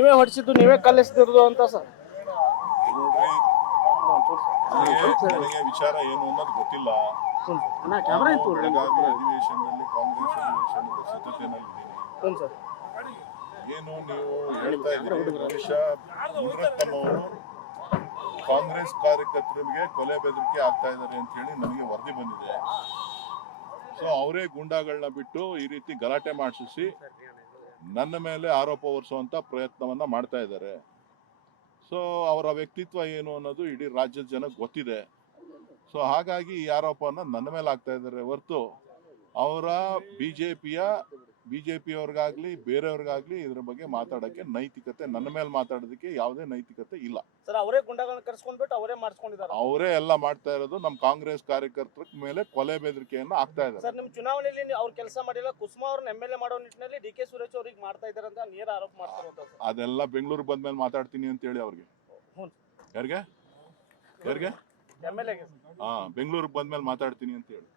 ನೀವೇ ಹೊಡಿಸಿದ್ದು ನೀವೇ ಕಲಿಸ್ತಿರೋದು ಅಂತ ಸರ್. ನೋಡ್ರಿ, ನನಗೆ ವಿಚಾರ ಏನು ಅನ್ನೋದು ಗೊತ್ತಿಲ್ಲ. ಬೆಳಗಾವಿ ಅಧಿವೇಶನದಲ್ಲಿ ಕಾಂಗ್ರೆಸ್ ಅಧಿವೇಶನದ ಸಿದ್ಧತೆಯಲ್ಲಿದ್ದೀನಿ. ಏನು ನೀವು ಹೇಳ್ತಾ ಇದ್ದೀರಿ, ಬಹುಶಃ ಮುನಿರತ್ನಮ್ಮವರು ಕಾಂಗ್ರೆಸ್ ಕಾರ್ಯಕರ್ತರಿಗೆ ಕೊಲೆ ಬೆದರಿಕೆ ಆಗ್ತಾ ಇದ್ದಾರೆ ಅಂತ ಹೇಳಿ ನನಗೆ ವರದಿ ಬಂದಿದೆ. ಸೊ ಅವರೇ ಗುಂಡಾಗಳನ್ನ ಬಿಟ್ಟು ಈ ರೀತಿ ಗಲಾಟೆ ಮಾಡಿಸಿ ನನ್ನ ಮೇಲೆ ಆರೋಪ ಹೊರಿಸುವಂತ ಪ್ರಯತ್ನವನ್ನ ಮಾಡ್ತಾ ಇದ್ದಾರೆ. ಸೊ ಅವರ ವ್ಯಕ್ತಿತ್ವ ಏನು ಅನ್ನೋದು ಇಡೀ ರಾಜ್ಯದ ಜನಕ್ಕೆ ಗೊತ್ತಿದೆ. ಸೊ ಹಾಗಾಗಿ ಈ ಆರೋಪವನ್ನ ನನ್ನ ಮೇಲೆ ಆಗ್ತಾ ಇದ್ದಾರೆ ಹೊರತು ಅವರ ಬಿಜೆಪಿಯವ್ರಿಗಾಗ್ಲಿ ಬೇರೆಯವ್ರಿಗಾಗ್ಲಿ ಇದ್ರ ಬಗ್ಗೆ ಮಾತಾಡಕ್ಕೆ ನೈತಿಕತೆ, ನನ್ನ ಮೇಲೆ ಮಾತಾಡೋದಕ್ಕೆ ಯಾವುದೇ ನೈತಿಕತೆ ಇಲ್ಲ. ಸರ್ ಅವರೇ ಗುಂಡಾಗಳನ್ನ ಕರ್ಸ್ಕೊಂಡ್ಬಿಟ್ಟು ಅವರೇ ಮಾಡಿಸ್ಕೊಂಡಿದ್ದಾರೆ. ಅವರೇ ಎಲ್ಲ ಮಾಡ್ತಾ ಇರೋದು. ನಮ್ಮ ಕಾಂಗ್ರೆಸ್ ಕಾರ್ಯಕರ್ತರ ಮೇಲೆ ಕೊಲೆ ಬೆದರಿಕೆಯನ್ನ ಆಗ್ತಾ ಇದ್ದಾರೆ. ಸರ್, ನಿಮ್ ಚುನಾವಣೆಯಲ್ಲಿ ಅವ್ರು ಕೆಲಸ ಮಾಡಿಲ್ಲ, ಕುಸುಮಾ ಅವ್ರನ್ನ MLA ಮಾಡೋ ನಿಟ್ಟಿನಲ್ಲಿ DK ಸುರೇಶ್ ಅವ್ರಿಗೆ ಮಾಡ್ತಾ ಇದ್ದಾರೆ ಅಂತ ನೇರ ಆರೋಪ ಮಾಡ್ತಾರೆ. ಅದೆಲ್ಲ ಬೆಂಗಳೂರು ಬಂದ್ಮೇಲೆ ಮಾತಾಡ್ತೀನಿ ಅಂತ ಹೇಳಿ ಅವ್ರಿಗೆ. ಯಾರಿಗೆ MLA ಗೆ ಬೆಂಗಳೂರಿಗೆ ಬಂದ್ಮೇಲೆ ಮಾತಾಡ್ತೀನಿ ಅಂತ ಹೇಳಿ.